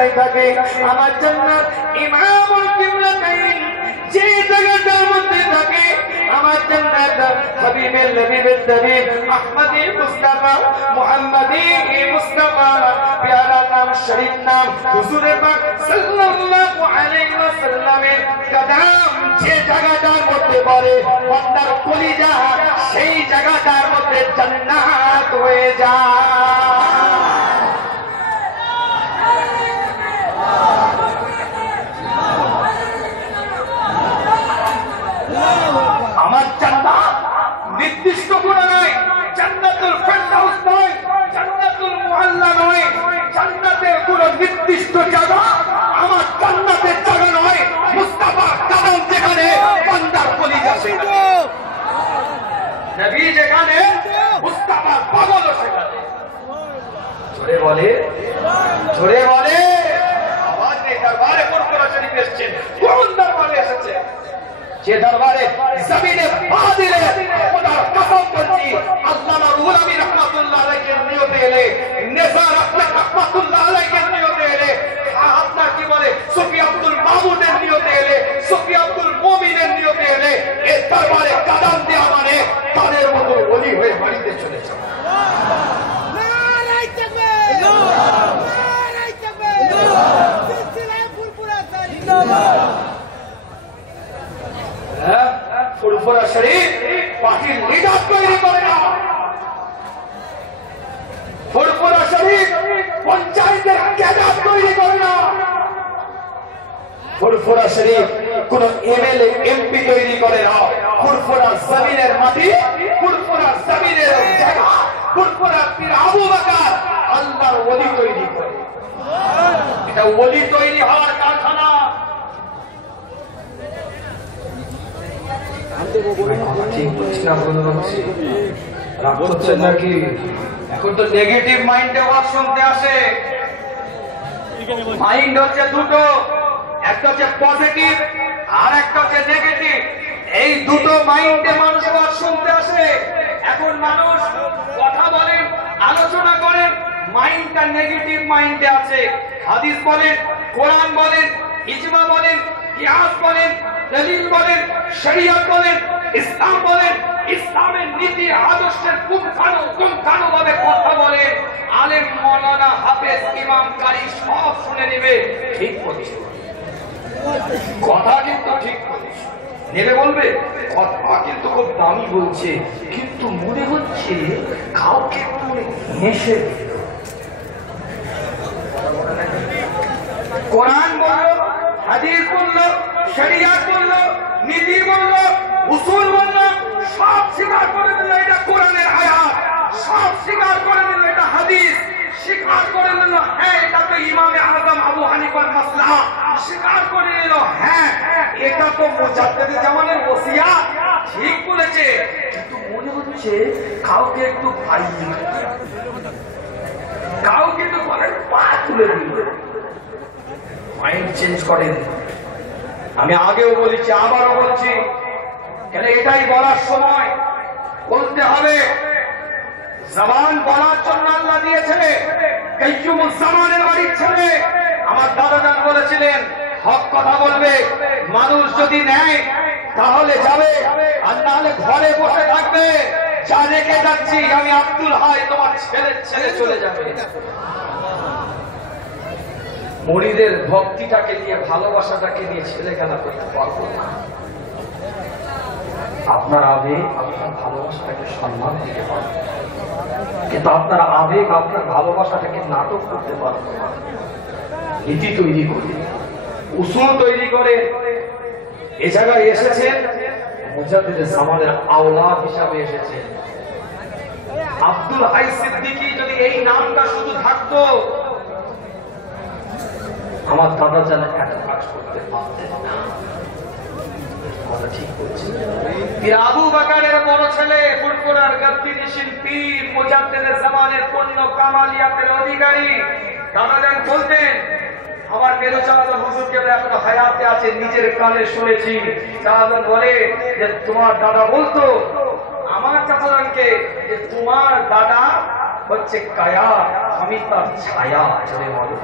জায়গায় থাকে, আমার জান্নাত ইমামুল কিবলাতাইন যে জায়গাটার মধ্যে থাকে, আমার জান্নাত হাবিবের নবীর তাবিব আহমদী মুস্তাফা মুহাম্মদী মুস্তাফা প্যারা নাম শরীফ নাম হুজুরে পাক সাল্লাল্লাহু আলাইহি ওয়াসাল্লামের কদম যে জায়গাটার মধ্যে পড়ে, বান্দার কলিজা সেই জায়গাটার মধ্যে জান্নাত হয়ে যায়। আমার জান্নাত নির্দিষ্ট কোনো নয়, জান্নাতুল ফেরদাউস নয়, জান্নাতুল মুআল্লা নয়, জান্নাতের কোনো নির্দিষ্ট জায়গা আমার জান্নাতের জায়গা নয়, মুস্তাফার কদম যেখানে বান্দার কলিজা সেখানে, নবী যেখানে মুস্তাফার পাগল সেখানে। জোরে বলে, জোরে বলে, আওয়াজ নেই। দরবারে ফুরফুরা শরীফ এসেছেন, কোন দরবারে এসেছে? যে দরবারে জমিনে পা দিলে খোদার কসম করছি, আল্লামা রুহুল আমিন রাহমাতুল্লাহ আলাইহির নিয়তে এলে, নেসার আহমদ রাহমাতুল্লাহ আলাইহির নিয়তে এলে, আপনার কি বলে সুফি আব্দুল মামুনের নিয়তে এলে, সুফি আব্দুল মুমিনের নিয়তে এলে, এই দরবারে কদম দেওয়া মানে তাদের মতো ওলি হয়ে বাড়িতে চলে যাওয়া। ফুরফুরা শরীফ পাখির লিডার তৈরি করে না, ফুরফুরা শরীফ পঞ্চায়েতের ক্যাডার তৈরি করে না, ফুরফুরা শরীফ কোন এমএলএ এমপি তৈরি করে না। ফুরফুরা জমিনের মাটি, ফুরফুরা জমিনের জায়গা, ফুরফুরা পীর আবু বকর আল্লাহর ওলি তৈরি করে। এটা ওলি তৈরি হওয়ার কারখানা। এখন তো নেগেটিভ মাইন্ডে ওয়াজ শুনতে আসে। মাইন্ড হচ্ছে দুটো, একটা হচ্ছে পজিটিভ আর একটা হচ্ছে নেগেটিভ। এই দুটো মাইন্ডে মানুষ ওয়াজ শুনতে আসে। এখন মানুষ কথা বলেন, আলোচনা করেন, মাইন্ডটা নেগেটিভ মাইন্ডে আছে। হাদিস বলেন, কোরআন বলেন, ইজমা বলেন, কিয়াস বলেন, দলিল বলেন, শরীয়ত বলেন, ইসলাম বলেন, ইসলামের নীতি আদর্শের পুঙ্খানু ভাবে কথা বলেন, আলেম মাওলানা হাফেজ ইমাম কারি সব শুনে নেবে। ঠিক বলছে, কথা কিন্তু ঠিক বলছে, নেবে বলবে, কথা কিন্তু খুব দামি বলছে, কিন্তু মনে হচ্ছে কাউকে হেসে। কোরআন বলল, হাদিস বলল, শরিয়াত বলল, নীতি বলল, উসুল বলল, সব স্বীকার করে দিল এটা কোরআনের আয়াত, সব স্বীকার করে দিল এটা হাদিস, স্বীকার করে নিল হ্যাঁ এটা তো ইমামে আযম আবু হানিফার মাসলাহ, স্বীকার করে নিল হ্যাঁ এটা তো মুজাদ্দিদ জামানের ওসিয়াত, ঠিক বলেছে, কিন্তু মনে হচ্ছে কাউকে একটু ভাই, কাউকে তো বলেন পা তুলে দিল। মাইন্ড চেঞ্জ করেন। আমি আগেও বলেছি, আবারও বলছি, কেন এটাই বলার সময় বলতে হবে। জবান বলার জন্য আল্লাহ দিয়েছে, কাইয়ুমুজ জামানের বাড়ির ছেলে আমার দাদাজান বলেছিলেন হক কথা বলবে, মানুষ যদি নেয় তাহলে যাবে, আর নাহলে ঘরে বসে থাকবে। যা রেখে যাচ্ছি আমি আব্দুল হাই তোমার ছেলে ছেলে চলে যাবে। মুরিদের ভক্তিটাকে নিয়ে, ভালোবাসাটাকে নিয়ে ছেলে খেলা করতে পারবো না। আপনার আবেগ, আপনার ভালোবাসাটাকে সম্মান দিতে পারবো, কিন্তু আপনার আবেগ, আপনার ভালোবাসাটাকে নাটক করতে পারবো না। নীতি তৈরি করে, উসুল তৈরি করে এ জায়গায় এসেছেন, মুজাদ্দিদ জামানের আওলাদ হিসাবে এসেছেন। আব্দুল হাই সিদ্দিকী যদি এই নামটা শুধু থাকতো, আমার দাদা যেন এত কাজ করতে পারতেন না। কথা ঠিক বলছি। পীর আবু বকরের বড় ছেলে, ফুরফুরার গাদ্দিনী শিল্পী, মুজাদ্দিদ জামানের পূর্ণ কামালিয়াতের অধিকারী দাদাজান বলতেন, আমার মেরু চাঁদান হুজুরকে এখনো হায়াতে আছে, নিজের কানে শুনেছি। চাঁদান বলে যে তোমার দাদা বলতো আমার চাচাজানকে যে তোমার দাদা হচ্ছে কায়া, আমি তার ছায়া। চলে বলো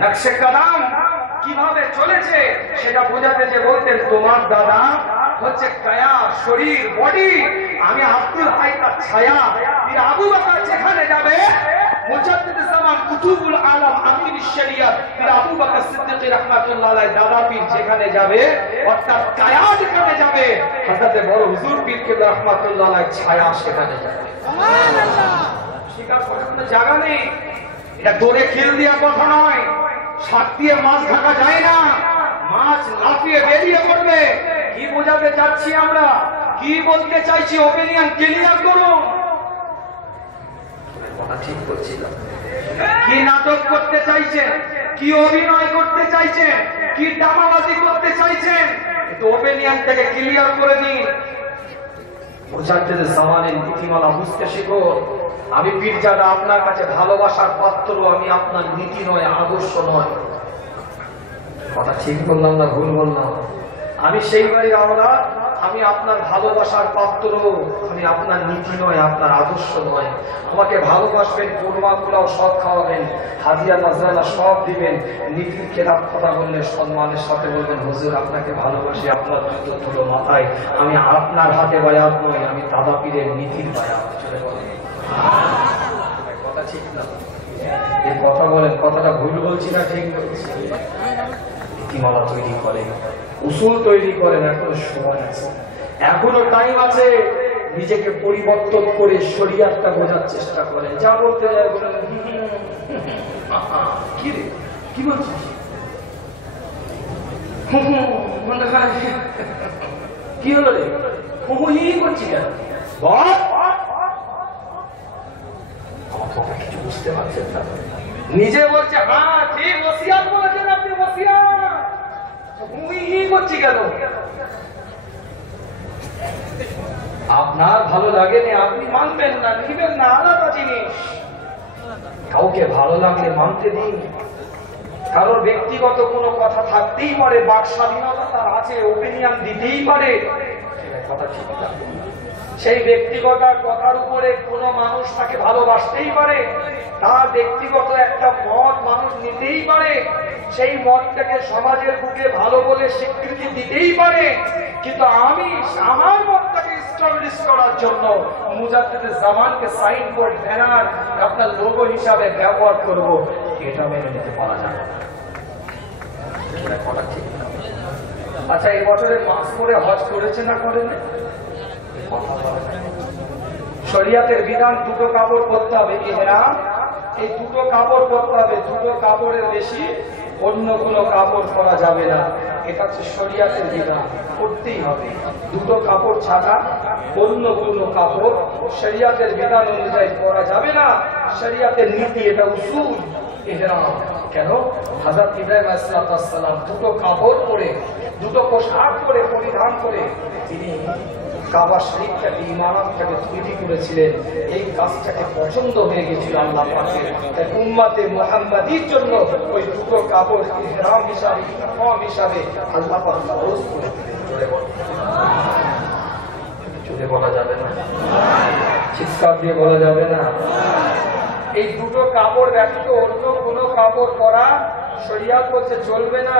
নকশে কদম কিভাবে চলেছে সেটা বোঝাতে যে বলতেন তোমার দাদা হচ্ছে কায়া, শরীর, বডি, আমি আব্দুল হাই তার ছায়া। আবু বকর যেখানে যাবে মুজাদ্দিদ জামান কুতুবুল আলম আমির শরিয়ত আবু বকর সিদ্দিক রাহমাতুল্লাহ আলাইহি দাদা পীর যেখানে যাবে অর্থাৎ কায়া যেখানে যাবে হযরত বড় হুজুর পীর কেবলা রাহমাতুল্লাহ আলাইহি ছায়া সেখানে যাবে। সুবহানাল্লাহ। শিকার করার কোনো জায়গা নেই, এটা দৌড়ে খেল দেওয়ার কথা নয়। শাক দিয়ে মাছ ঢাকা যায় না, মাছ লাফিয়ে বেরিয়ে পড়বে। কি বোঝাতে চাচ্ছি আমরা, কি বলতে চাইছি, ওপিনিয়ন ক্লিয়ার করুন। কথা ঠিক বলছিলাম। কি নাটক করতে চাইছেন, কি অভিনয় করতে চাইছেন, কি ড্রামাবাজি করতে চাইছেন, একটু ওপিনিয়ন থেকে ক্লিয়ার করে দিন। মুজাদ্দিদ জামানের নীতিমালা বুঝতে শিখো। আমি পীরজাদা আপনার কাছে ভালোবাসার পাত্র, আমি আপনার নীতি নয়, আদর্শ নয়। কথা ঠিক বললাম না ভুল বললাম? আমি সেইবারই আমরা, আমি আপনার ভালোবাসার পাত্র, আমি আপনার নীতি নয়, আপনার আদর্শ নয়। আমাকে ভালোবাসবেন, কোরমা পোলাও সব খাওয়াবেন, হাদিয়া নাজরানা সব দিবেন, নীতির খেলাফ কথা বললে সম্মানের সাথে বলবেন হুজুর আপনাকে ভালোবাসি, আপনার জুতো তুলো মাথায়, আমি আপনার হাতে বায়াত নই, আমি দাদা পীরের নীতির বায়াত। চলে বলেন কথা ঠিক না? এই কথা বলেন, কথাটা ভুল বলছি না ঠিক বলছি? নীতিমালা তৈরি করেন, উসুল তৈরি করেন, এখনো সময় আছে, এখনো টাইম আছে। নিজেকে পরিবর্তন করে শরিয়াতটা বোঝার চেষ্টা করেন। যা বলতে যায় বলেন কি রে, কি বলছিস, কি হলো রে, করছি কেন বল? কিছু বুঝতে পারছেন না, নিজে বলছে হ্যাঁ ঠিক ওসিয়াত বলেছেন আপনি, ওসিয়াত করছি কেন? আপনার ভালো লাগেনি, আপনি মানবেন না, নিবেন না, আলাদা জিনিস। কাউকে ভালো লাগলে মানতে দিন। কারোর ব্যক্তিগত কোনো কথা থাকতেই পারে, বাক স্বাধীনতা তার আছে, ওপিনিয়ন দিতেই পারে, কথা ঠিক না। সেই ব্যক্তিগত কথার উপরে কোনো মানুষ তাকে ভালোবাসতেই পারে, তার ব্যক্তিগত একটা মত মানুষ নিতেই পারে, সেই মতটাকে সমাজের বুকে ভালো বলে স্বীকৃতি দিতেই পারে। কিন্তু আমি আমার মতটাকে এস্টাবলিশ করার জন্য মুজাদ্দিদ জামানকে সাইনবোর্ড, ব্যানার আপনার লোগো হিসাবে ব্যবহার করব, এটা মেনে নিতে পারা যাবে না। আচ্ছা, এই বছরে মাস করে হজ করেছে না করেন? শরিয়াতের বিধান দুটো কাপড় পরতে হবে, ইহরাম, এই দুটো কাপড় পরতে হবে, দুটো কাপড়ের বেশি অন্য কোনো কাপড় পরা যাবে না। এটা হচ্ছে শরিয়াতের বিধান, করতেই হবে। দুটো কাপড় ছাড়া অন্য কোনো কাপড় শরিয়াতের বিধান অনুযায়ী পরা যাবে না। শরিয়াতের নীতি, এটা উসুল। ইহরাম কেন? হযরত ইব্রাহিম আলাইহিস সালাম দুটো কাপড় পরে, দুটো পোশাক পরে, পরিধান করে তিনি কাবা শরীফটাকে, ইমারতটাকে তৈরি করেছিলেন। এই কাজটাকে পছন্দ হয়ে গেছিল আল্লাহ পাকের, তাই উম্মতে মুহাম্মাদির জন্য ওই দুটো কাপড় ইহরাম হিসাবে, ইহরাম হিসাবে আল্লাহ পাক ফরজ করে দিলেন। চলে বলা যাবে না, চিৎকার দিয়ে বলা যাবে না। এই দুটো কাপড় ব্যতীত অন্য কোনো কাপড় পরা শরিয়াত বলছে চলবে না,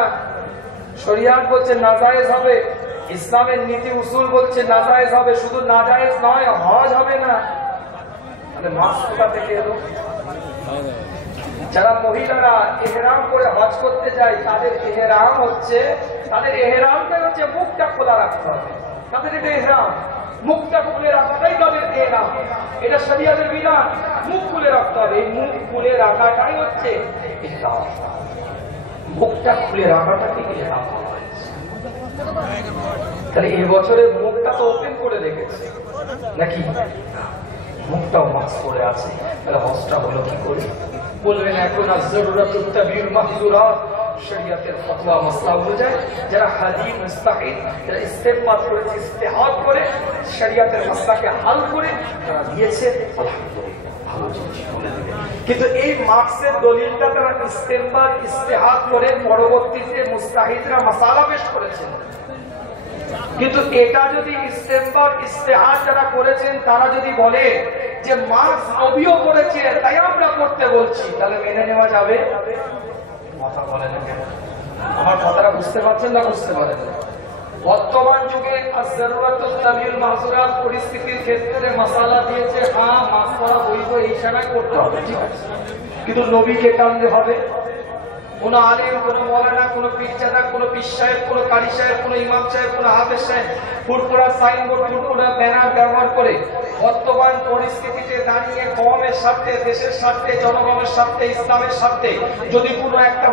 শরিয়াত বলছে নাজায়েজ হবে, ইসলামের নীতি উসুল বলছে নাজায়েজ হবে। শুধু নাজায়েজ নয়, হজ হবে না। মাস কোথা থেকে এলো? যারা মহিলারা ইহরাম করে হজ করতে যায়, তাদের ইহরাম হচ্ছে, তাদের ইহরামটা হচ্ছে মুখটা খোলা রাখতে হবে। তাদের এটা ইহরাম, মুখটা খুলে রাখাটাই তাদের ইহরাম। এটা শরিয়াতের বিধান, মুখ খুলে রাখতে হবে। এই মুখ খুলে রাখাটাই হচ্ছে ইহরাম, মুখটা খুলে রাখাটাকে ইহরাম বলা হয়েছে। তাহলে এই বছরের মুখটা তো ওপেন করে রেখেছে নাকি? মুখটাও মাস্ক করে আছে, তাহলে হজটা হলো কি করে? বলবেন এখন জরুরাতুত তাবির মাহজুরাত, শরিয়াতের ফতোয়া মাসলা অনুযায়ী যারা হাজি মুস্তাহিদ, যারা ইস্তেমবাদ করেছে, ইস্তেহাদ করে শরিয়াতের মাসলাকে হাল করে তারা দিয়েছে, আলহামদুলিল্লাহ ভালো জিনিস বলে দিবে। কিন্তু এই মার্কসের দলিলটা তারা ইস্তেমবাদ, ইস্তেহাদ করে পরবর্তীতে মুস্তাহিদরা মাসালা পেশ করেছেন। কিন্তু এটা যদি ইস্তেগফার ইস্তেহার যারা করেছেন তারা যদি বলে যে মাস নবীও করেছে তাই আমরা করতে বলছি, তাহলে মেনে নেওয়া যাবে? কথা বলে না কেন? আমার কথাটা বুঝতে পারছেন না? বুঝতে পারেন? বর্তমান যুগে পরিস্থিতির ক্ষেত্রে মাসালা দিয়েছে, হ্যাঁ মাস পড়া বৈধ এই সময় করতে হবে, ঠিক আছে, কিন্তু নবীকে টানতে হবে। কোন আলেম, কোন মৌলানা, কোন পীরজাদা, কোন পীর সাহেব, কোন কারি সাহেব, কোন ইমাম সাহেব, কোন হাফেজ সাহেব ফুরফুরা সাইনবোর্ড, ফুরফুরা ব্যানার ব্যবহার করে বর্তমান পরিস্থিতিতে দাঁড়িয়ে কওমের স্বার্থে, দেশের স্বার্থে, জনগণের স্বার্থে, ইসলামের স্বার্থে যদি কোনো একটা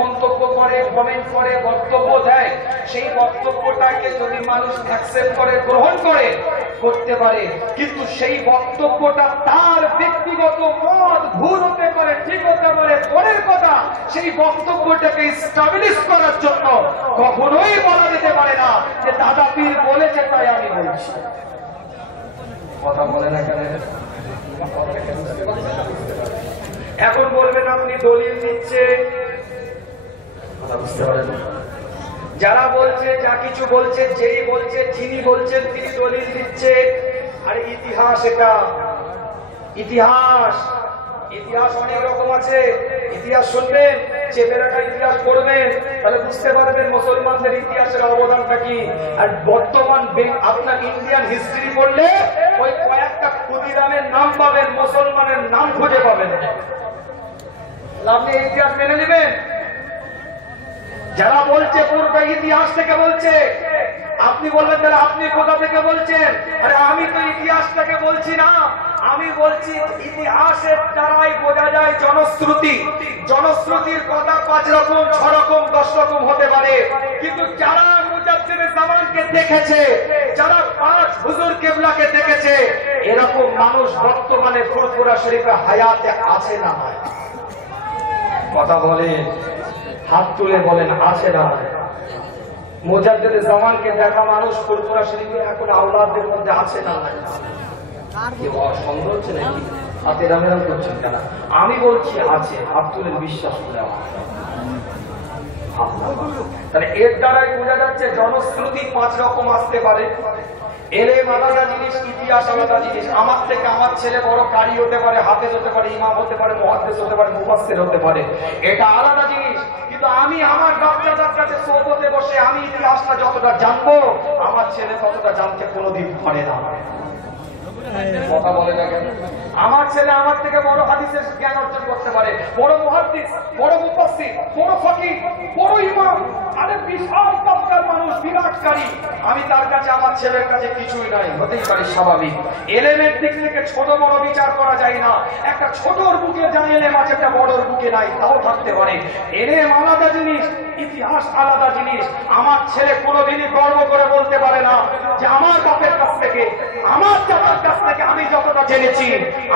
মন্তব্য করে, কমেন্ট করে, বক্তব্য দেয়, সেই বক্তব্যটাকে যদি মানুষ অ্যাকসেপ্ট করে, গ্রহণ করে, করতে পারে, কিন্তু সেই বক্তব্যটা তার ব্যক্তিগত মত, ভুল হতে পারে, ঠিক হতে পারে, পরের কথা, সেই বক্তব্যটাকে স্টাবলিশ করার জন্য কখনোই বলা যেতে পারে না যে দাদা পীর বলেছে তাই আমি বলছি। কথা বলে না কেন? এখন বলবেন আপনি দলিল দিচ্ছে, কথা বুঝতে পারেন? যারা বলছে, যা কিছু বলছে, যেই বলছে, যিনি বলছেন তিনি দলিল দিচ্ছে। আর ইতিহাস, এটা ইতিহাস, ইতিহাস অনেক রকম আছে। ইতিহাস শুনবেন, চেপেরাটা ইতিহাস পড়বেন, তাহলে বুঝতে পারবেন মুসলমানদের ইতিহাসের অবদানটা কি। আর বর্তমান আপনার ইন্ডিয়ান হিস্ট্রি পড়লে ওই কয়েকটা ক্ষুদিরামের নাম পাবেন, মুসলমানের নাম খুঁজে পাবেন। আপনি ইতিহাস মেনে নেবেন? যারা বলছে পুরোটা ইতিহাস থেকে বলছে, আপনি বলবেন তাহলে আপনি কোথা থেকে বলছেন? আরে আমি তো ইতিহাস থেকে বলছি না, আমি বলছি ইতিহাসের দ্বারাই বোঝা যায় জনশ্রুতি। জনশ্রুতির কথা 5 রকম, 6 রকম, 10 রকম হতে পারে, কিন্তু যারা মুজাদ্দিদ জামানকে দেখেছে, যারা 5 হুজুর কিবলাকে দেখেছে, এরকম মানুষ বর্তমানে ফুরফুরা শরীফে হায়াতে আছে না? কথা বলেন, হাত তুলে বলেন, আছে না? মুজাদ্দিদ জামানকে দেখা মানুষ ফুরফুরা শরীফে এখন আওলাদদের মধ্যে আছে না? সন্দেহ হচ্ছে নাকি? হাতে রামেরাম করছেন কেন? আমি বলছি আছে, হাত তুলে বিশ্বাস করে। তাহলে এর দ্বারাই বোঝা যাচ্ছে জনশ্রুতি 5 রকম আসতে পারে। এলেম আলাদা জিনিস, ইতিহাস আলাদা জিনিস। আমার থেকে আমার ছেলে বড় কারি হতে পারে, হাফেজ হতে পারে, ইমাম হতে পারে, মুহাদ্দিস হতে পারে, মুফাসসির হতে পারে, এটা আলাদা জিনিস। কিন্তু আমি আমার বাচ্চাদের কাছে সোহবতে বসে আমি ইতিহাসটা যতটা জানবো, আমার ছেলে ততটা জানতে কোনোদিন পারে না। কথা বলে না কেন? আমার ছেলে আমার থেকে বড় হাদিসের জ্ঞান অর্জন করতে পারে, বড় মুহাদ্দিস, বড় মুফাসসির, বড় ফাকিহ, বড় ইমাম, আরে বিশাল তাবকার মানুষ, বিরাটকারী। আমি তার কাছে, আমার ছেলের কাছে কিছুই নাই, হতেই পারে স্বাভাবিক। এলেমের দিক থেকে ছোট বড় বিচার করা যায় না। একটা ছোটর বুকে যা এলেম আছে, একটা বড়র বুকে নাই, তাও থাকতে পারে। এলেম আলাদা জিনিস, ইতিহাস আলাদা জিনিস। আমার ছেলে কোনোদিনই গর্ব করে বলতে পারে না যে আমার বাপের কাছ থেকে, আমার চাচার কাছ থেকে আমি যতটা জেনেছি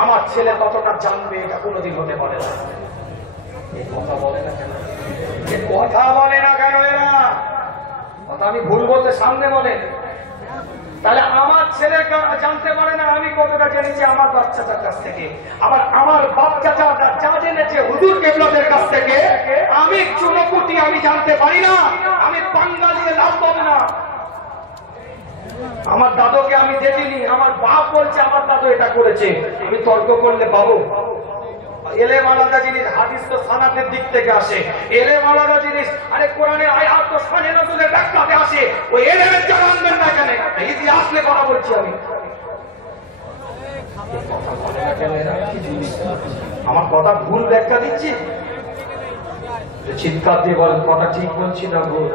আমার ছেলে ততটা জানবে, এটা কোনোদিন হতে পারে না। কথা বলে না কেন? কথা বলে না কেন এরা? কথা আমি ভুল বললে সামনে বলেন। তাহলে আমার ছেলে জানতে পারে না আমি কতটা জেনেছি আমার বাচ্চাটার কাছ থেকে। আবার আমার বাচ্চাটা যা জেনেছে হুজুর কিবলাদের কাছ থেকে, আমি চুনোপুটি আমি জানতে পারি না, আমি পাঙ্গা দিয়ে লাভ পাবো না। আমার দাদুকে আমি দেখিনি, আমার বাপ বলছে আমার দাদু এটা করেছে, আমি তর্ক করলে পাবো? এলেম আলাদা জিনিস, হাদিস তো সানাতের দিক থেকে আসে। এলেম আলাদা জিনিস, আরে কোরআনের আয়াত তো শানে রাসূলের ব্যাখ্যাতে আসে। ওই এলেমের যারা আনবেন না কেন? ইতিহাস নিয়ে কথা বলছি আমি। আমার কথা ভুল ব্যাখ্যা দিচ্ছি? চিৎকার দিয়ে বলেন কথা ঠিক বলছি না ভুল?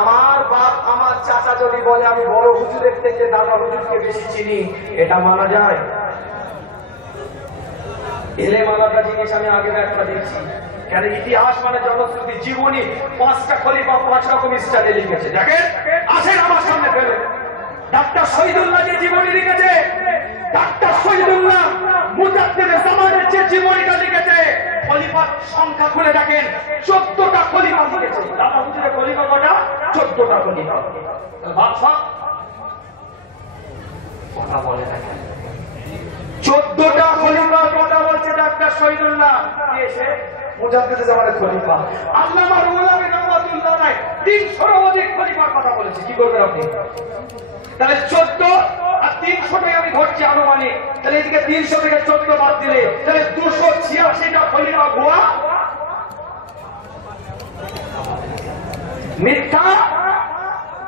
আমার বাপ, আমার চাচা যদি বলে আমি বড় হুজুরের থেকে দাদা হুজুরকে বেশি চিনি, এটা মানা যায়? এলেম আলাদা জিনিস, আমি আগে ব্যাখ্যা দিচ্ছি। কেন? ইতিহাস মানে জনশ্রুতি, জীবনী। 5টা খলিফা 5 রকম স্টাইলে লিখেছে। দেখেন, আসেন আমার সামনে ফেলে। ডাক্তার শহীদুল্লাহ যে জীবনী লিখেছে, ডাক্তার শহীদুল্লাহ মুজাদ্দিদ জামানের যে জীবনীটা লিখেছে, খলিফার সংখ্যা খুলে দেখেন 14টা খলিফা লিখেছে। দাদা হুজুরের খলিফা কটা? 14টা খলিফা। বাদশাহ কথা বলে না কেন? 14টা খলিফার কথা বলছে ডাক্তার শহীদুল্লাহ। এসে মুজাদ্দিদ জামানের খলিফা। আল্লামা রুহুল আমিন রহমাতুল্লাহ আলাইহি 300 অধিক খলিফার কথা বলেছে। কি করবেন আপনি? তাহলে 14 আর 300টাই আমি ধরছি আনুমানিক। তাহলে এদিকে 300 থেকে 14 বাদ দিলে তাহলে 286টা খলিফা ভুয়া, মিথ্যা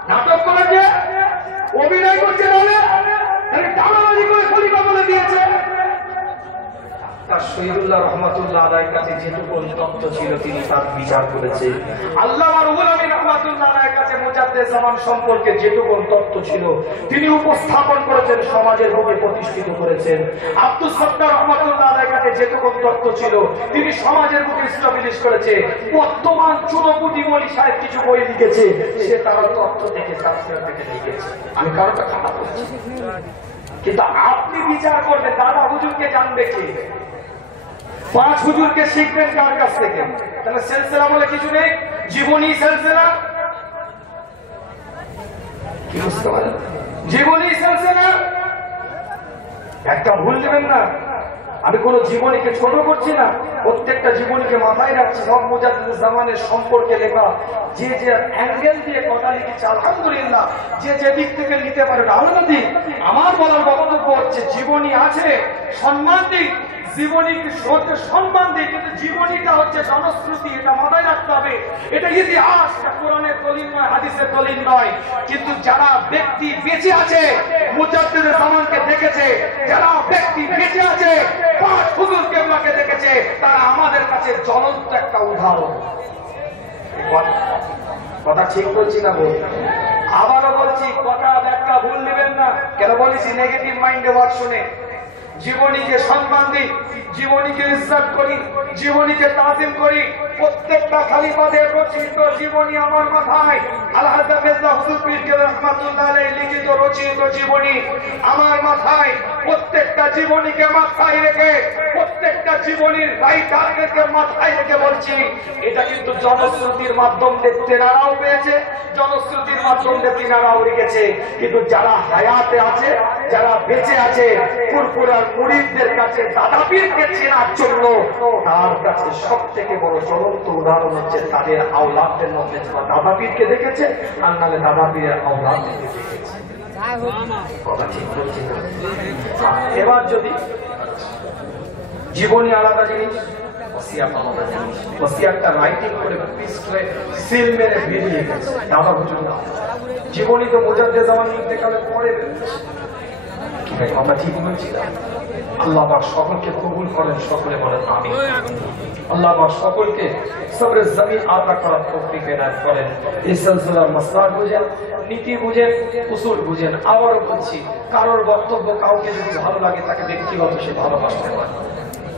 নাটক করেছে, অভিনয় করছে, তাহলে দালালি করে খলিফা বলে দিয়েছে। শহীদুল্লাহ রহমাতুল্লাহ আলাইহির কাছে যেটুকু তথ্য ছিল তিনি তার বিচার করেছে। আল্লামা রুহুল আমিন রহমাতুল্লাহ আলাইহির কাছে মুজাদ্দেদ জামান সম্পর্কে যেটুকু তথ্য ছিল তিনি উপস্থাপন করেছেন, সমাজের বুকে প্রতিষ্ঠিত করেছেন। আব্দুস সাত্তার রহমাতুল্লাহ আলাইহির কাছে যেটুকু তথ্য ছিল তিনি সমাজের বুকে স্টাবলিশ করেছে। বর্তমান চুনপুটি মলি সাহেব কিছু বই লিখেছে, সে তার তথ্য থেকে তাফসীর থেকে লিখেছে। আমি কারোটা খারাপ বলছি, কিন্তু আপনি বিচার করবেন দাদা হুজুরকে জানবে কি, 5 হুজুরকে শিখবেন কার কাছ থেকে? তাহলে সিলসিলা বলে কিছু নেই, জীবনী সিলসিলা, কি বুঝতে পারেন? জীবনী সিলসিলা একটা ভুল দেবেন না। আমি কোন জীবনীকে ছোট করছি না, প্রত্যেকটা জীবনীকে মাথায় রাখছি। সব মুজাদ্দিদ জামানের সম্পর্কে লেখা, যে যে অ্যাঙ্গেল দিয়ে কথা লিখেছে আলহামদুলিল্লাহ, যে যে দিক থেকে নিতে পারে আলহামদুলিল্লাহ। আমার বলার বক্তব্য হচ্ছে জীবনী আছে, সম্মান দিক, জীবনীকে সম্মান দিই, কিন্তু জীবনীটা হচ্ছে জনশ্রুতি, এটা মাথায় রাখতে হবে। এটা ইতিহাস, কোরআনের দলিল নয়, হাদিসের দলিল নয়। কিন্তু যারা ব্যক্তি বেঁচে আছে মুজাদ্দিদ জামানকে দেখেছে, যারা ব্যক্তি বেঁচে আছে 5 হুজুর কেবলাকে দেখেছে, তারা আমাদের কাছে জ্বলন্ত একটা উদাহরণ। কথা ঠিক বলছি না বল? আবারও বলছি, কথা ব্যাখ্যা ভুল নেবেন না। কেন বলেছি? নেগেটিভ মাইন্ডে ওয়ার্ড শুনে। জীবনীকে সম্মান দিই, জীবনীকে ইজ্জত করি, জীবনীকে তাজিম করি। প্রত্যেকটা খলিফাদের রচিত জীবনী আমার মাথায়, আল-হাজ্জাজ মির্জা হুজুর পীর কেবলা রাহমাতুল্লাহ আলাইহি লিখিত রচিত জীবনী আমার মাথায়। প্রত্যেকটা জীবনীকে মাথায় রেখে, প্রত্যেকটা জীবনীর রাইটারকে মাথায় রেখে বলছি, এটা কিন্তু জনশ্রুতির মাধ্যমে তেনারাও পেয়েছে, জনশ্রুতির মাধ্যমে তিনারাও রেখেছে। কিন্তু যারা হায়াতে আছে, যারা বেঁচে আছে, ফুরফুরার মুরিদদের কাছে দাদা পীরকে চেনার জন্য তার কাছে সব থেকে বড় জ্বলন্ত উদাহরণ হচ্ছে তাদের আওলাদদের মধ্যে দাদা পীরকে দেখেছে, আর নাহলে দাদা পীরের আওলাদকে দেখেছে। কথা ঠিক বলছি না? এবার যদি জীবনী আলাদা জিনিস, ওসিয়াত আলাদা জিনিস। ওসিয়াতটা রাইটিং করে পিস করে সিল মেরে বেরিয়ে গেছে, দাদা হুজুর না। জীবনী তো মুজাদ্দিদ জামান ইন্তেকালের পরে বেরিয়েছে। কথা ঠিক বলছি না? আল্লাহ পাক সকলকে কবুল করেন, সকলে বলেন আমিন। আল্লাহ পাক সকলকে সবরে জমিন আতা করার তৌফিক এনায়েত করেন। এই সিলসিলার মাসলাক বুঝেন, নীতি বুঝেন, উসুল বুঝেন। আবারও বলছি, কারোর বক্তব্য কাউকে যদি ভালো লাগে তাকে ব্যক্তিগত সে ভালোবাসতে পারে।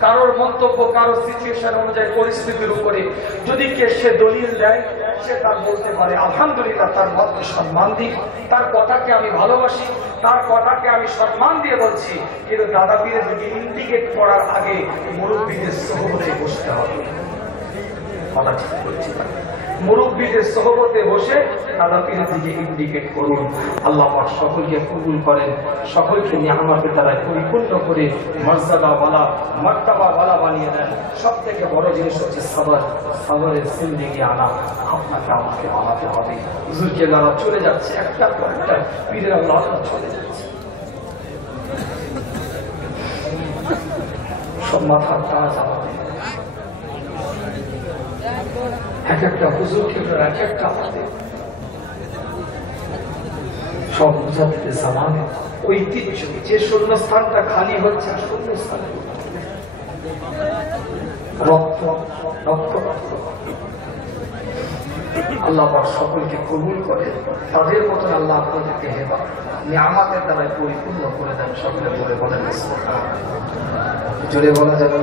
কারোর মন্তব্য কারোর সিচুয়েশন অনুযায়ী, পরিস্থিতির উপরে যদি কে সে দলিল দেয়, সে তার বলতে পারে আলহামদুলিল্লাহ, তার মতকে সম্মান দিই, তার কথাকে আমি ভালোবাসি, তার কথাকে আমি সম্মান দিয়ে বলছি। কিন্তু দাদা পীরের দিকে ইন্ডিকেট করার আগে মুরব্বীদের সোহবতে বসতে হবে। কথা ঠিক বলছি না? মুরব্বীদের সোহবতে বসে দাদা পীরের দিকে ইন্ডিকেট করুন। আল্লাহ পাক সকলকে কবুল করেন, সকলকে নিয়ামতের দ্বারা পরিপূর্ণ করে মর্যাদাওয়ালা, মার্তাবাওয়ালা বানিয়ে দেন। সব থেকে বড় জিনিস হচ্ছে সবর। সবরের জিন্দেগি আনা আপনাকে আমাকে বানাতে হবে। হুজুরকে যারা চলে যাচ্ছে, একটা পর একটা পীরের আল্লাহ চলে যাচ্ছে, সব মাথার তাজ আমাদের। এক একটা হুজুরকে এক একটা আমাদের সব মুজাদ্দিদ জামানে ঐতিহ্য। যে শূন্যস্থানটা খালি হচ্ছে, শূন্যস্থান রক্ত রক্ত রক্ত। আল্লাহ পাক সকলকে কবুল করে, তাদের মতন আল্লাহ আপনাদেরকে হেবা নিয়ামতের দ্বারা পরিপূর্ণ করে দেন। সকলে বলে বলেন জোরে বলা যাবে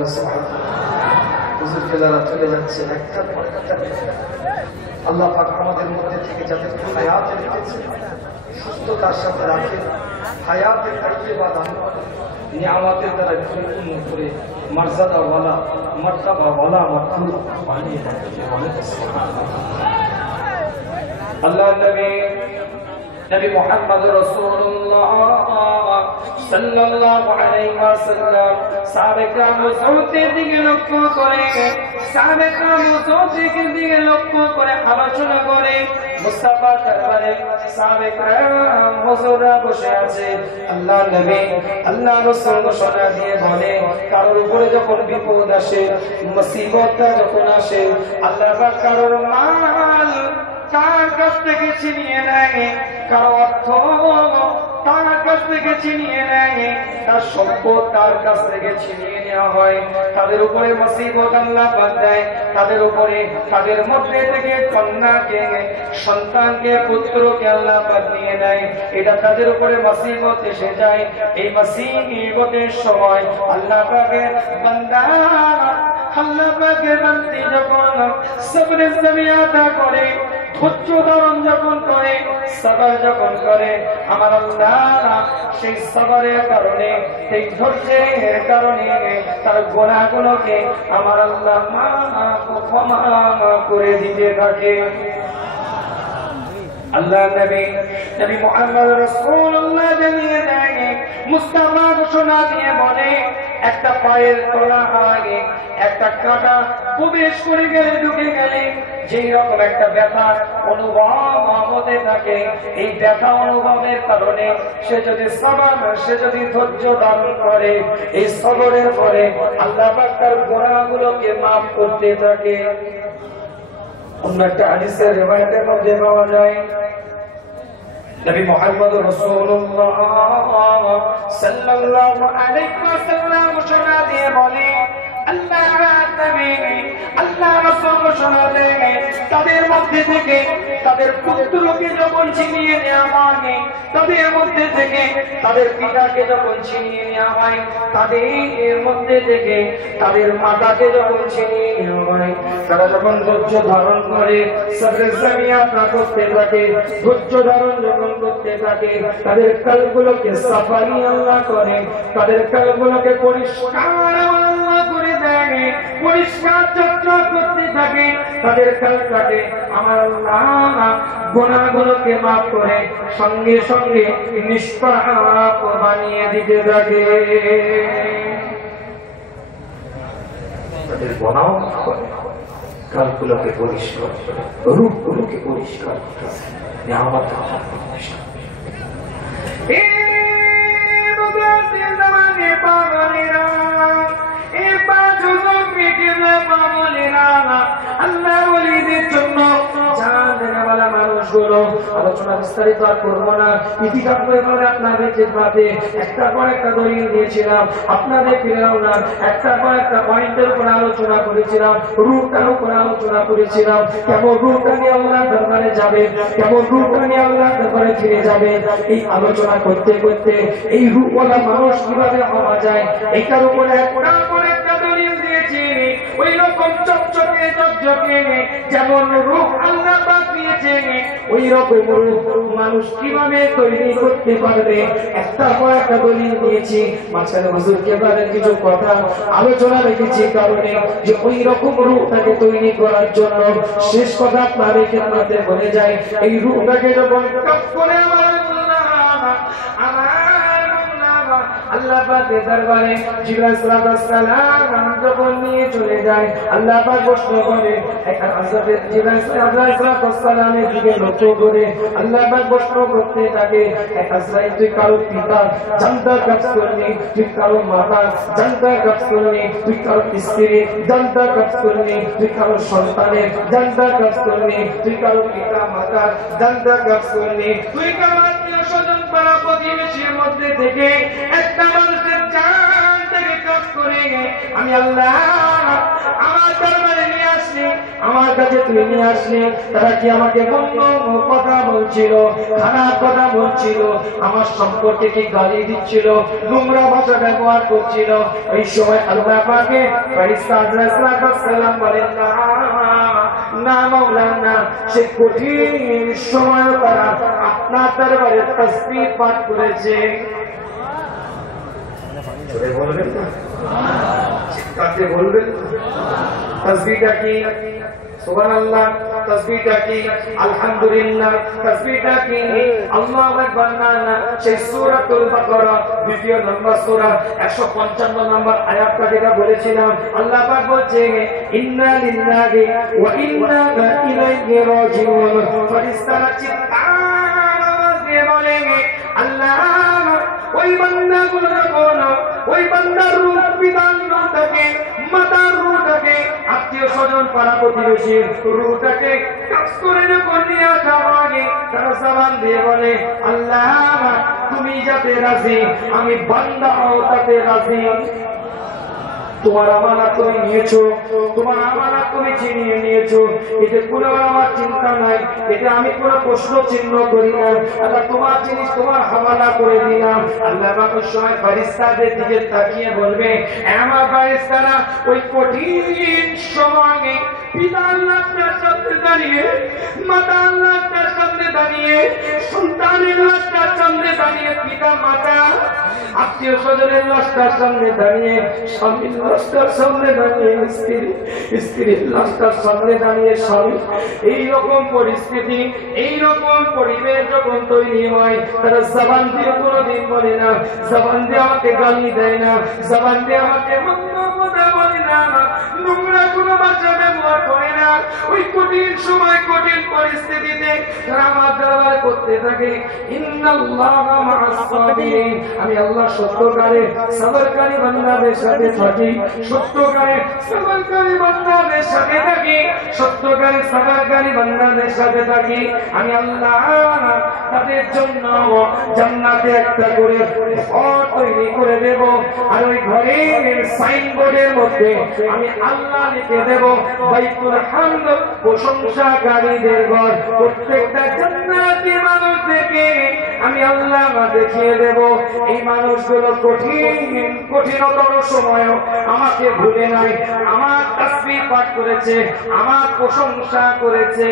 হুজুরকে যারা চলে যাচ্ছে একটা পর একটা, আল্লাহ পাক আমাদের মধ্যে থেকে যাদের হায়াত রেখেছে সুস্থতার সাথে রাখে, হায়াতের তাইয়্যিবা দান করে, নিয়ামতের দ্বারা পরিপূর্ণ করে মর্যাদাওয়ালা, মার্তাবাওয়ালা, মাকরুম বানিয়ে দেন। আল্লাহ নবী নবী মুহাম্মদ রাসূলুল্লাহ সাল্লাল্লাহু আলাইহি ওয়াসাল্লাম সাহাবে کرام সৌতের দিকে লক্ষ্য করে সাহাবে کرام সৌতের দিকে লক্ষ্য করে আলোচনা করে মুস্তাফা দরবারে সাহাবে کرام হুজুররা বসে আছে আল্লাহ নবী আল্লাহ রাসূল ঘোষণা দিয়ে বলে কারোর উপরে যখন বিপদ আসে মুসিবত যখন আসে আল্লাহ পাক কারোর মাল তার কাছ থেকে ছিনিয়ে নেয় কারো অর্থ তার কাছ থেকে ছিনিয়ে নেয় তার সম্পদ তার কাছ থেকে ছিনিয়ে নেওয়া হয় তাদের উপরে মুসিবত আল্লাহ পাক দেয় তাদের উপরে তাদের মধ্যে থেকে কন্যাকে সন্তানকে পুত্রকে আল্লাহ পাক নিয়ে নেয় এটা তাদের উপরে মুসিবত এসে যায় এই মুসিবতের সময় আল্লাহ পাকের বান্দা আল্লাহ পাকের বান্দি যখন সবরে জমিয়াতা করে ধৈর্য ধারণ যখন করে সবর যখন করে আমার আল্লাহ সেই সবরের কারণে সেই ধৈর্যের কারণে তার গুনাহগুলোকে আমার আল্লাহ ক্ষমা করে দিতে থাকে আল্লাহ নবী মুহাম্মদ রাসূলুল্লাহ জানিয়ে দেয় মুস্তাফা ঘোষণা দিয়ে বলে একটা পায়ের তলা আগে একটা কাঁটা প্রবেশ করে গেলে ঢুকে গেলে যেই রকম একটা ব্যথা অনুভব হতে থাকে এই ব্যথা অনুভবের কারণে সে যদি সবর সে যদি ধৈর্য ধারণ করে এই সবরের পরে আল্লাহ পাক তার গুনাহগুলোকে মাফ করতে থাকে অন্য একটা হাদিসের রিওয়ায়াতের মধ্যে পাওয়া যায় নবী মুহাম্মদ রাসূলুল্লাহ সাল্লাল্লাহু আলাইহি ওয়াসাল্লাম ঘোষণা দিয়ে বলে আল্লাহ নবী আল্লাহ রাসূল ঘোষণা দেন তাদের মধ্যে থেকে তাদের পুত্রকে যখন ছিনিয়ে নেওয়া হয় তাদের মধ্যে থেকে তাদের পিতাকে যখন ছিনিয়ে নেওয়া হয় তাদের মধ্যে থেকে তাদের মাতাকে যখন ছিনিয়ে নেওয়া হয় তারা যখন ধৈর্য ধারণ করে সবরে জামিয়াতা করতে থাকে ধৈর্য ধারণ যখন করতে থাকে তাদের কলবগুলোকে সাফাই আল্লাহ করে তাদের কলবগুলোকে পরিষ্কার আল্লাহ করে দেয় পরিষ্কার চর্চা করতে থাকে তাদের কলবটাকে আমার আল্লাহ গুনাহগুলোকে মাফ করে সঙ্গে সঙ্গে নিষ্পাপ বানিয়ে দিতে থাকে তাদের গুনাহ কালগুলোকে পরিষ্কার রূপগুলোকে পরিষ্কার নিয়ামত আল্লাহ ওলিদের জন্য মানুষগুলো আলোচনা বিস্তারিত আর করবো না ইতিহাস বইভাবে আপনাদের চেষ্টাতে একটার পর একটা দলিল দিয়েছিলাম আপনাদের ফিরেও না একটার পর একটা পয়েন্টের উপর আলোচনা করেছিলাম রূপটার উপর আলোচনা করেছিলাম কেমন রূপটা নিয়ে আল্লাহ দরবারে যাবে কেমন রূপটা নিয়ে আল্লাহ দরবারে ফিরে যাবে এই আলোচনা করতে করতে এই রূপওয়ালা মানুষ কিভাবে হওয়া যায় এটার উপরে একটার পর একটা দলিল দিয়েছি ওই রকম চকচকে চকচকে যেমন রূপ আল্লাহ পাক দিয়েছে ওই রকম রূপ মানুষ কিভাবে তৈরি করতে পারবে একটা পর একটা দলিল দিয়েছি মাঝখানে হুজুরকে বারে কিছু কথা আলোচনা রেখেছি কারণে যে ওই রকম রূপটাকে তৈরি করার জন্য শেষ কথা আপনাদের ক্ষেত্রে বলে যায় এই রূপটাকে যখন কাপ করে আল্লাহ পাকের দরবারে জিবরাইল সাল্লাল্লাহু আলাইহি ওয়াসাল্লাম যখন নিয়ে চলে যায় আল্লাহ পাক প্রশ্ন করে একটা হযরত জিবরাইল সাল্লাল্লাহু আলাইহি ওয়াসাল্লামের দিকে লক্ষ্য করে আল্লাহ পাক প্রশ্ন করতে থাকে আজরাইল তুই কারো পিতা জানতা কাজ করনি তুই কারো মাতা জানতা কাজ করনি তুই কারো স্ত্রী জানতা কাজ করনি তুই কারো সন্তানের জানতা কাজ করনি তুই কারো পিতা মাতা জানতা কাজ করনি তুই কারো আত্মীয় স্বজন পাড়া প্রতিবেশীর মধ্যে থেকে একটা মানুষের জান থেকে কাজ করে আমি আল্লাহ আমার দরবারে নিয়ে আসলি আমার কাছে তুই নিয়ে আসলি তারা কি আমাকে মন্দ কথা বলছিল খারাপ কথা বলছিল আমার সম্পর্কে কি গালি দিচ্ছিল নোংরা ভাষা ব্যবহার করছিল এই সময় আল্লাহ পাকে ফেরেশতা আজরাইল সালাম বলেন না মাওলানা সে কঠিন সময় তারা আপনার দরবারে তাসবিহ পাঠ করেছে বলবেন না কাকে বলবেন তাসবিহটা কি সুবহানাল্লাহ তাসবিহটা কি আলহামদুলিল্লাহ, তাসবিহটা কি আল্লাহু আকবার না, সেই সূরাতুল বাকারা দ্বিতীয় নম্বর সূরা 155 নম্বর আয়াতটা যেটা বলেছিলাম, আল্লাহ পাক বলছেন ইন্না লিল্লাহি ওয়া ইন্না ইলাইহি রাজিউন। ফেরেশতারা চিৎকার আওয়াজ দিয়ে বলেন আল্লাহ ওই বান্দাগুলো যখন ওই বান্দার রূহ বিধান থাকে, মাতার রূহটাকে, আত্মীয় স্বজন পাড়া প্রতিবেশী রূহটাকে কাজ করে যখন নিয়ে আসা হয়, তারা জবান দিয়ে বলে আল্লাহ তুমি যাতে রাজি, আমি বান্দা হও তাতে রাজি। তোমার আমানত তুমি নিয়েছো, তোমার আমানত তুমি ছিনিয়ে নিয়েছো, এতে কোনো আমার চিন্তা নাই, এতে আমি কোনো প্রশ্ন চিহ্ন করি না। আল্লাহ তোমার জিনিস তোমার হাওয়ালা করে দিলাম। আল্লাহ বাবার সময় ফেরেশতাদের দিকে তাকিয়ে বলবে আমার ফেরেশতারা ওই কঠিন সময়ে পিতা আল্লাহর সামনে দাঁড়িয়ে, মাতা আল্লাহর সামনে দাঁড়িয়ে, সন্তানের লাশটার সামনে দাঁড়িয়ে, পিতা মাতা আত্মীয় স্বজনের লাশটার সামনে দাঁড়িয়ে, স্বামীর লাশটার সামনে দাঁড়িয়ে, স্ত্রীর লাশটার সামনে দাঁড়িয়ে স্বামী, এইরকম পরিস্থিতি, এইরকম পরিবেশ যখন তৈরি হয়, তারা জবান দিয়ে কোনোদিন বলে না, জবান দিয়ে আমাকে গালি দেয় না, জবান দিয়ে আমাকে মন্দ কথা বলে না, নোংরা কোনো ভাষা ব্যবহার করে না। ওই কঠিন সময়, কঠিন পরিস্থিতিতে তারা আমার দরবার করতে থাকে ইন্নাল্লাহা মা'আস সাবিরিন। আমি আল্লাহ সত্যকারে সবরকারী বান্দাদের সাথে থাকি, সত্যকারে সবরকারী বান্দাদের সাথে থাকি, সত্যকারে সবরকারী বান্দাদের সাথে থাকি। আমি আল্লাহ তাদের জন্য জান্নাতে একটা করে ঘর তৈরি করে দেব, আর ওই ঘরের সাইনবোর্ডের মধ্যে আমি আল্লাহ লিখে দেব বাইতুল হামদ, প্রশংসাকারীদের ঘর। প্রত্যেকটা জান্নাতি মানুষ দেখে আমি আল্লাহ দেখিয়ে দেব এই মানুষগুলো কঠিনতর সময়ও আমাকে ভুলে নাই, আমার তাসবিহ পাঠ করেছে, আমার প্রশংসা করেছে।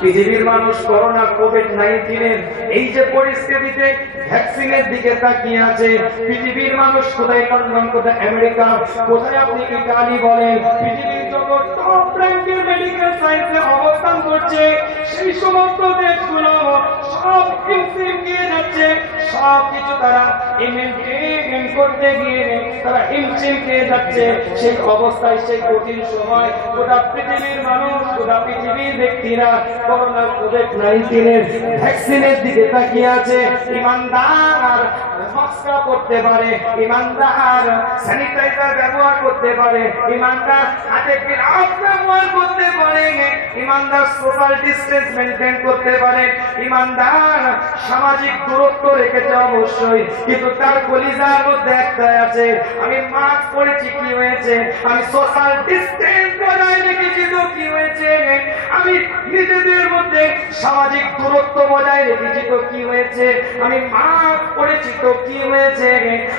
পৃথিবীর মানুষ করোনা কোভিড-19 এই যে পরিস্থিতিতে ভ্যাকসিনের দিকে তাকিয়ে আছে। পৃথিবীর মানুষ কোথায় লন্ডন, কোথায় আমেরিকা, কোথায় আপনি ইতালি বলেন, পৃথিবীর যত টপ র্যাঙ্কের মেডিকেল সায়েন্সে অবস্থান করছে, সেই সমস্ত দেশগুলো সব এগিয়ে যাচ্ছে, সব কিছু তারা করতে গিয়ে তারা হিমশিম খেয়ে যাচ্ছে। সেই অবস্থায়, সেই কঠিন সময় গোটা পৃথিবীর মানুষ, গোটা পৃথিবীর ব্যক্তিরা করোনা কোভিড-19 ভ্যাকসিনের দিকে তাকিয়ে আছে। ইমানদার মাস্ক পরতে পারে, ইমানদার স্যানিটাইজার ব্যবহার করতে পারে, ইমানদার হাতে গ্লাভস ব্যবহার করতে পারে, ইমানদার সোশ্যাল ডিসটেন্স মেনটেন করতে পারে, ইমানদার সামাজিক দূরত্ব রেখেছে অবশ্যই, কিন্তু তার কলিজার মধ্যে একটা আছে আমি মাস্ক পরেছি কি হয়েছে, আমি সোশ্যাল ডিসটেন্স বজায় রেখেছি তো কি হয়েছে, আমি নিজেদের মধ্যে সামাজিক দূরত্ব বজায় রেখেছি তো কি হয়েছে, আমি মাস্ক পরেছি তো কি হয়েছে।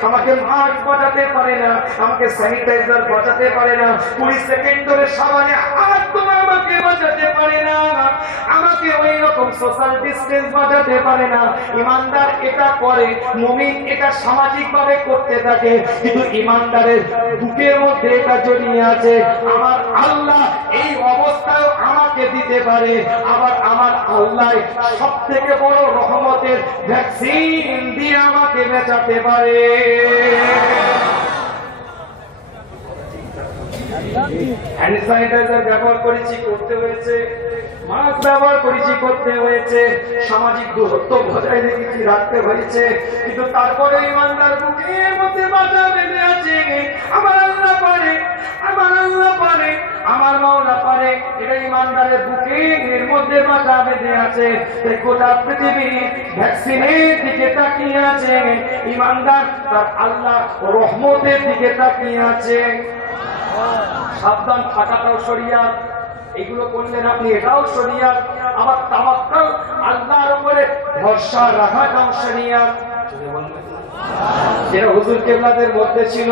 আমাকে মাস্ক বাঁচাতে পারে না, আমাকে স্যানিটাইজার বাঁচাতে পারে না, 20 সেকেন্ড ধরে সাবানে হাত ধোয়া আমাকে বাঁচাতে পারে না, আমাকে ওই রকম সোশ্যাল ডিসটেন্স বাঁচাতে পারে না। ইমানদার এটা করে, মুমিন এটা সামাজিক ভাবে করতে থাকে, কিন্তু ইমানদারের বুকের মধ্যে এটা জড়িয়ে আছে। আমার আল্লাহ এই অবস্থায় আমাকে দিতে পারে, আবার আমার আল্লাহ সব থেকে বড় রহমতের ভ্যাকসিন দিয়ে আমাকে বাঁচাতে পারে। হ্যান্ড স্যানিটাইজার ব্যবহার করেছি, করতে হয়েছে, মাস্ক ব্যবহার করেছি, করতে হয়েছে, সামাজিক দূরত্ব বজায় রেখেছি, রাখতে হয়েছে, কিন্তু তারপরে ইমানদার বুকের মধ্যে বাধা বেঁধে আছে। আমার আল্লাহ পারে, আমার আল্লাহ পারে, আমার মাওলা পারে, এটা ইমানদারের বুকের মধ্যে বাধা বেঁধে আছে। গোটা পৃথিবী ভ্যাকসিনের দিকে তাকিয়ে আছে, ইমানদার তার আল্লাহ রহমতের দিকে তাকিয়ে আছে। সাবধান থাকাটাও শরিয়াত, এগুলো করলেন আপনি, এটাও শরিয়াত। আবার তাওয়াক্কুল আল্লাহর উপরে ভরসা রাখাটাও শরিয়াত। যেটা হুজুর কেবলাদের মধ্যে ছিল,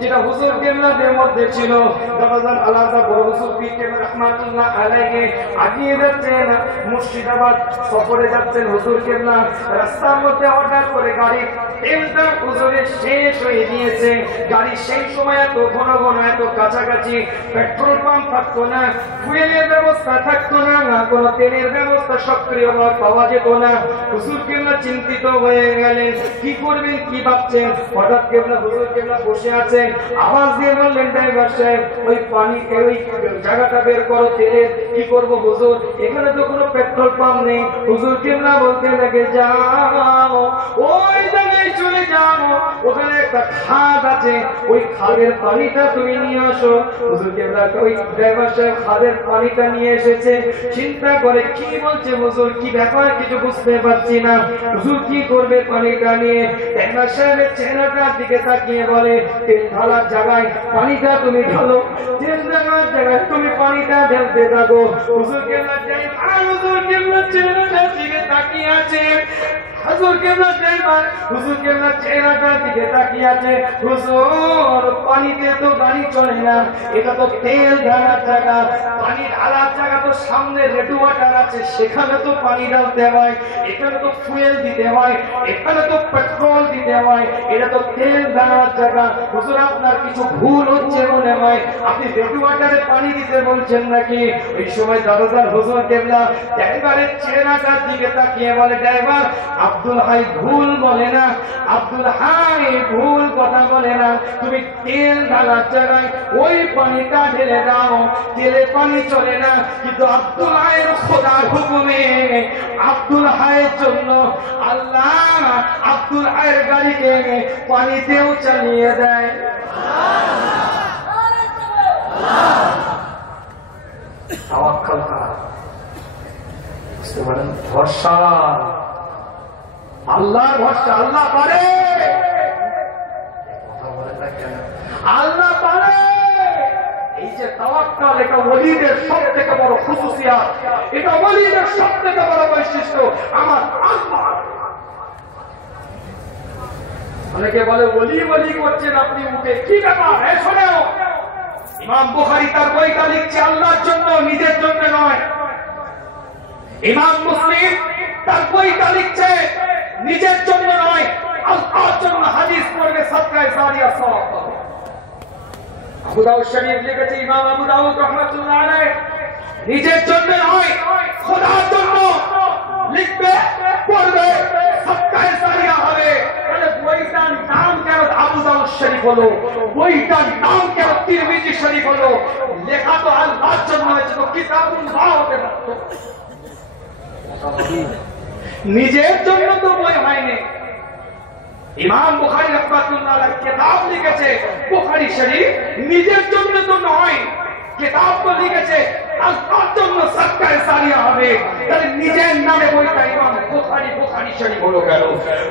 যেটা হুজুর কেবলাদের মধ্যে ছিল। রমজান আলাদা বড় হুজুর পীর কেবলা রাহমাতুল্লাহ আলাইহি আগিয়ে যাচ্ছেন মুর্শিদাবাদ সফরে যাচ্ছেন হুজুর কেবলা। রাস্তার মধ্যে হঠাৎ করে গাড়ি তেলটা হুজুরের শেষ হয়ে গিয়েছে। গাড়ি সেই সময় এত ঘন ঘন, এত কাছাকাছি, পেট্রোল পাম্প থাকতো না, ফুয়েলের ব্যবস্থা থাকতো না, কোন তেলের ব্যবস্থা সক্রিয় পাওয়া যেত না। হুজুর কেবলা চিন্তিত হয়ে গেলেন, কি করবেন, কি ভাবছেন। হঠাৎ কেবলা হুজুর কেবলা বসে আছেন, আওয়াজ দিয়ে বললেন, ড্রাইভার সাহেব ওই পানি ওই জায়গাটা বের করো তেলের। কি করবো হুজুর, এখানে তো কোনো পেট্রোল পাম্প নেই। হুজুর কেবলা বলতে লাগে, যাও ওই জায়গায় চলে যাও, ওখানে একটা খাদ আছে, ওই খাদের পানিটা তুমি নিয়ে আসো। হুজুর কেবলা ওই ড্রাইভার সাহেব খাদের পানিটা নিয়ে এসেছে। চিন্তা করে, কি বলছে হুজুর, কি ব্যাপার, কিছু বুঝতে পারছি না। হুজুর কি করবে পানিটা নিয়ে? ড্রাইভার সাহেবের চেহারাটার দিকে তাকিয়ে বলে, তেল ঢালার জায়গায় পানিটা তুমি ঢালো, তেল ঢালার জায়গায় তুমি পানিটা ঢালতে থাকো। হুজুর কেবলা যাই আর হুজুর কেবলা চেহারাটার দিকে তাকিয়ে আছে। হুজুর কেবলা ড্রাইভার হুজুর কেবলা চেহারাটার দিকে তাকিয়ে আছে। হুজুর, পানিতে তো গাড়ি চলে না, এটা তো তেল ঢালার জায়গা। পানি ঢালার জায়গা তো সামনে রেড ওয়াটার আছে, সেখানে তো পানি ঢালতে হয়, এখানে তো ফুয়েল দিতে হয়, এখানে তো পেট্রোল দিতে হয়, এটা তো তেল ঢালার জায়গা। হুজুর, আপনার কিছু ভুল হচ্ছে মনে হয়, আপনি রেড ওয়াটারে পানি দিতে বলছেন নাকি? ওই সময় দাদাদার হুজুর কেবলা ড্রাইভারের চেহারাটার দিকে তাকিয়ে বলে, ড্রাইভার আব্দুল হাই ভুল বলে না, আব্দুল হাই ভুল কথা বলে না। তুমি তেল ঢালার জায়গায় ওই পানিটা ঢেলে দাও, তেলে পানি চলে না, কিন্তু আব্দুল হাইয়ের খোদার হুকুমে আব্দুল হাইয়ের জন্য আল্লাহ আব্দুল হাইয়ের গাড়িকে পানিতেও চালিয়ে দেয়। তাওয়াক্কুল করা, বুঝতে পারেন? ভরসা আল্লাহর ভরসা, আল্লাহ পারে, আল্লাহ পারে। এই যে তাওয়াক্কুল, এটা ওলিদের সবথেকে বড় খুসুসিয়াত, এটা ওলিদের সবথেকে বড় বৈশিষ্ট্য। আমার আল্লাহ, অনেকে বলে ওলি ওলি করছেন আপনি উঠে, কি ব্যাপার? শোনো, ইমাম বুখারী তার বইটা লিখছে আল্লাহর জন্য, নিজের জন্য নয়। ইমাম মুসলিম তার বইটা লিখছে নিজের জন্য নয়, আল্লাহর জন্য হাদিস পড়বে, সাদকায়ে জারিয়া সওয়াব পাবে। আবু দাউদ শরীফ লিখেছে ইমাম আবু দাউদ রাহমাতুল্লাহ আলাইহি, নিজের জন্য নয়, খোদার জন্য লিখবে, পড়বে, সাদকায়ে জারিয়া হবে। তাহলে বইটার নাম কেন আবু দাউদ শরীফ হলো? বইটার নাম কেন তিরমিজি শরীফ হলো? লেখা তো আল্লাহর জন্য হয়েছে, তো কিতাবুল্লাহ হতে পারত। নিজের জন্য তো বই হয়নি। ইমাম বুখারী রাহমাতুল্লাহ আলাইহি কিতাব লিখেছে বুখারী শরীফ, নিজের জন্য তো নয়, কিতাব তো লিখেছে আল্লাহর জন্য, সাদকায়ে জারিয়া হবে। তাহলে নিজের নামে বইটা ইমাম বুখারী বুখারী শরীফ হলো কেন?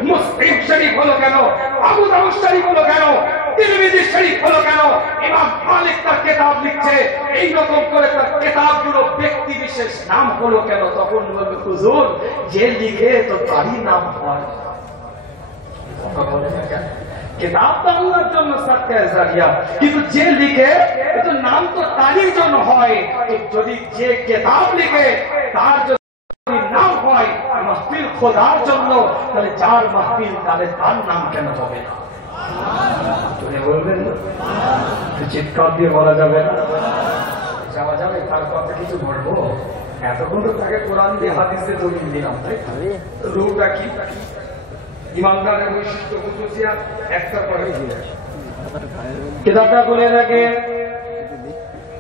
মুসলিম শরীফ হলো কেন? আবু দাউদ শরীফ হলো কেন? তিরমিজি শরীফ হলো কেন? ইমাম মালিক তার কিতাব লিখছে, এই রকম করে তার কিতাবগুলো ব্যক্তি বিশেষ নাম হলো কেন? তখন বলবে, হুজুর, যে লিখে তো তারই নাম হয়। কিতাব তো আল্লাহর জন্য সাদকায়ে জারিয়া, কিন্তু যে লিখে তো নাম তো তারই জন্য হয়। যদি যে কিতাব লিখে তার যদি নাম হয় মাহফিল খোদার জন্য, তাহলে যার মাহফিল তাহলে তার নাম কেন হবে না? বলবেন না, চিৎকার দিয়ে বলা যাবে না, যাওয়া যাবে। তার কথা কিছু বলবো, এতক্ষণ তো তাকে কোরআন দিয়ে হাদিসে দলিল দিলাম, তাই রুটা কি? ইমানদারের বৈশিষ্ট্য খুশুসিয়াত একটা করে কিতাবটা বলে থাকে,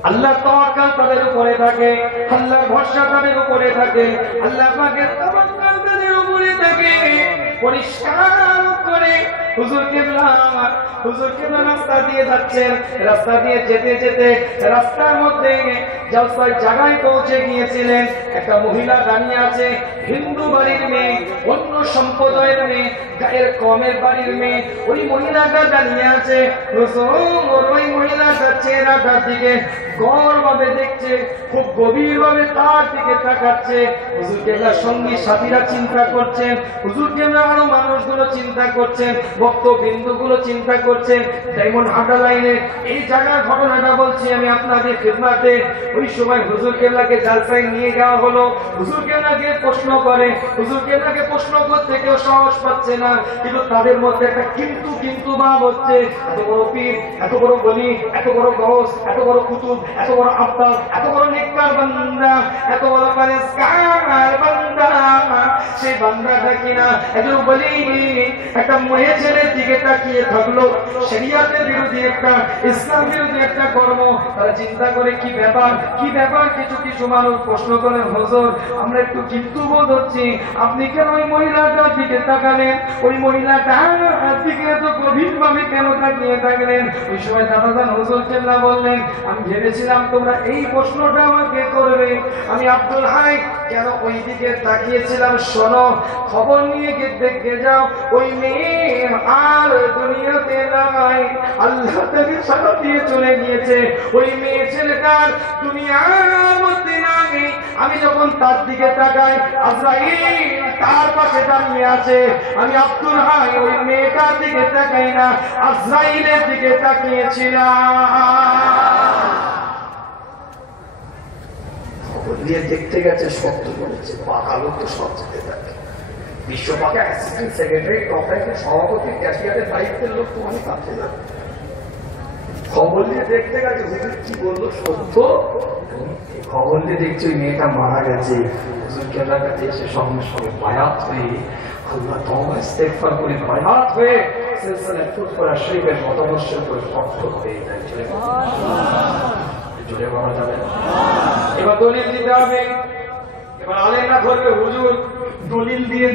আল্লাহ তাওয়াক্কুল তাদের উপরে থাকে, আল্লাহর ভরসা তাদের উপরে থাকে, আল্লাহ পাকের তাওয়াক্কুল তাদের উপরে থাকে। পরিষ্কার করে হুজুর কেবলা রাস্তা দিয়ে যাচ্ছেন, রাস্তা দিয়ে যেতে যেতে রাস্তার মধ্যে জলসার জায়গায় পৌঁছে গিয়েছিলেন। একটা মহিলা দাঁড়িয়ে আছে, হিন্দু বাড়ির মেয়ে, অন্য সম্প্রদায়ের মেয়ে, গায়ের কমের বাড়ির মেয়ে। ওই মহিলাটা দাঁড়িয়ে আছে, হুজুর ওই মহিলাটার চেহারাটার দিকে গৌরভাবে দেখছে, খুব গভীর ভাবে তার দিকে তাকাচ্ছে। হুজুর কেবলার সঙ্গী সাথীরা চিন্তা করছেন, হুজুর কেবলা আরো মানুষগুলো চিন্তা করছেন, ভক্তবিন্দুগুলো চিন্তা করছেন ডায়মন্ড হাটা লাইনে এই জায়গার ঘটনাটা বলছি আমি আপনাদের খেদমতে। ওই সময় হুজুর কেবলাকে জালসায় নিয়ে যাওয়া হলো। হুজুর কেবলাকে প্রশ্ন করে, হুজুর কেবলাকে প্রশ্ন করতে কেউ সাহস পাচ্ছে না, কিন্তু তাদের মধ্যে একটা কিন্তু ভাব হচ্ছে। এত বড় পীর, এত বড় বলি, এত বড় গৌস, এত বড় কুতুব, এত বড় আব্বাস, এত বড় নেককার বান্দা, এত বড় পরেশগার বান্দা, সেই বান্দাটা কিনা একজন বলি একটা মেয়ে ছেলের দিকে তাকিয়ে থাকলো। শরিয়াতের বিরোধী একটা, ইসলাম বিরোধী একটা কর্ম। তারা চিন্তা করে কি ব্যাপার। কিছু মানুষ প্রশ্ন করেন, হুজুর আমরা একটু কিন্তু বোধ হচ্ছি, আপনি কেন ওই মহিলাটার দিকে তাকালেন? ওই মহিলাটার দিকে এত গভীর ভাবে কেন তাকিয়ে থাকলেন? ওই সময় দাদাজান হুজুর কেবলা বললেন, আমি ভেবেছিলাম তোমরা এই প্রশ্নটা আমাকে করবে। আমি আব্দুল হাই কেন ওই দিকে তাকিয়েছিলাম, শোনো, খবর নিয়ে দেখে যাও, ওই মেয়ে আর দুনিয়াতে নাই, আল্লাহ তাকে সারা দিয়ে চলে গিয়েছে। ওই মেয়ে ছেলেটার দুনিয়ার মধ্যে নাই। আমি যখন তার দিকে তাকাই, আজরাইল তার পাশে দাঁড়িয়ে আছে। আমি আব্দুল হাই ওই মেয়েটার দিকে তাকাই না, আজরাইলের দিকে তাকিয়েছিলাম। দিয়ে দেখতে গেছে, সত্য বলেছে, পাকা লোক তো সব যেতে থাকে। বিশ্বপাকে অ্যাসিস্ট্যান্ট সেক্রেটারি, টপারের সভাপতি, ক্যাশিয়ারের দায়িত্বের লোক তো অনেক আছে না। খবর নিয়ে দেখতে গেছে, হুজুর কি বললো সত্য। খবর নিয়ে দেখছি ওই মেয়েটা মারা গেছে। হুজুর কেবলার কাছে এসে সঙ্গে সঙ্গে বায়াত হয়ে, আল্লাহ তওবা ইস্তেগফার করে বায়াত হয়ে সিলসিলা ফুরফুরা শরীফের মতামর্শের করে অর্থ হয়ে যায়। জোরে বলা যাবে না। এবার দলিল দিতে হবে। এবার আলেমরা ধরবে, হুজুর দলিল দিয়ে